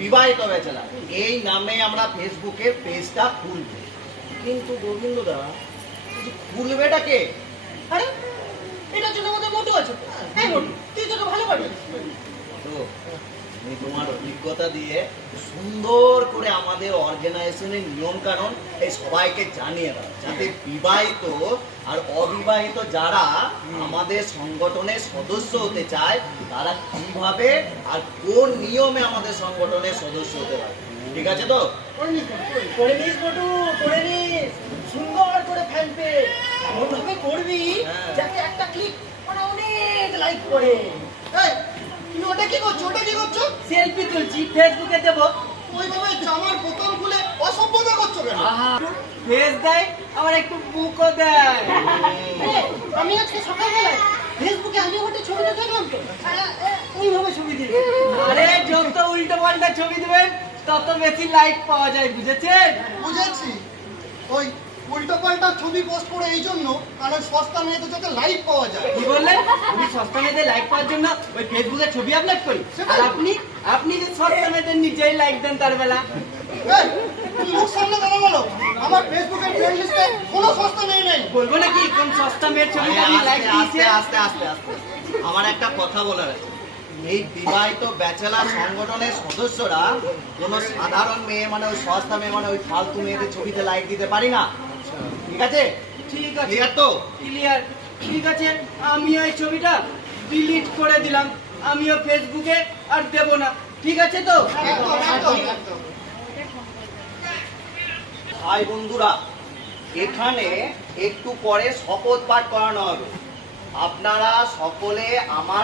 বিবাহিত বেচেলার এই নামে আমরা ফেসবুকে পেজটা খুলবো, কিন্তু গোবিন্দদা খুলবেটা কে? আরে এটার জন্য আমাদের মোটু আছে তো। এই মোটু, তুই তো ভালো পারবি। তো আমি তোমার অভিজ্ঞতা দিয়ে সুন্দর করে আমাদের অর্গানাইজেশনের নিয়ম কানুন এই সবাইকে জানিয়ে দাও, যাতে বিবাহিত আর অবিবাহিত যারা আমাদের সংগঠনের সদস্য হতে চায় তারা কিভাবে আর কোন নিয়মে আমাদের সংগঠনের সদস্য হতে পারে। ঠিক আছে তো? করে নিস মোটু, করে নিস। সুন্দর করে ফ্যান পেজ এমন ভাবে করবি যাতে একটা ক্লিক মানে অনেক লাইক করে। এই তুমি ওটা কি করছো? ওটা কি করছো? সেলফি তুলছি, ফেসবুকে দেব। ওইভাবে জামার বোতাম খুলে অসভ্যতা করছো কেন? ফেস দেয় আবার একটু বুকও দেয়। আমি আজকে সকালবেলায় ফেসবুকে আমি ওটা ছবিটা দেখলাম তো, ওইভাবে ছবি দিবি। আরে যত উল্টো পাল্টা ছবি দিবেন তত বেশি লাইক পাওয়া যায়, বুঝেছেন? বুঝেছি। ওই উল্টো পাল্টা ছবি পোস্ট করে এই জন্য কারণ সস্তা মেয়েদের যাতে লাইক পাওয়া যায়। কি বললেন? আমি সস্তা মেয়েদের লাইক পাওয়ার জন্য ওই ফেসবুকে ছবি আপলোড করি, আর আপনি যে সস্তা মেয়েদের নিজেই লাইক দেন তার বেলা। এই, তুমি মুখ সামনে কথা বলো। আমার ফেসবুকের ফ্রেন্ড লিস্টে কোনো সস্তা মেয়ে নেই। বলবো নাকি কোন সস্তা মেয়ের ছবিটা আপনি লাইক আস্তে দিয়েছেন? আস্তে আস্তে আস্তে আমার একটা কথা বলার আছে। এই বিবাহিত ব্যাচেলার সংগঠনের সদস্যরা কোনো সাধারণ মেয়ে মানে ওই সস্তা মেয়ে মানে ওই ফালতু মেয়েদের ছবিতে লাইক দিতে পারি না। ঠিক আছে? ঠিক আছে, ক্লিয়ার তো? ক্লিয়ার। ঠিক আছে, আমিও এই ছবিটা ডিলিট করে দিলাম। আমিও ফেসবুকে আর দেব না। ঠিক আছে তো? একদম একদম একদম। ভাই বন্ধুরা, এখানে একটু পরে শপথ পাঠ করানো হবে। আপনারা সকলে আমার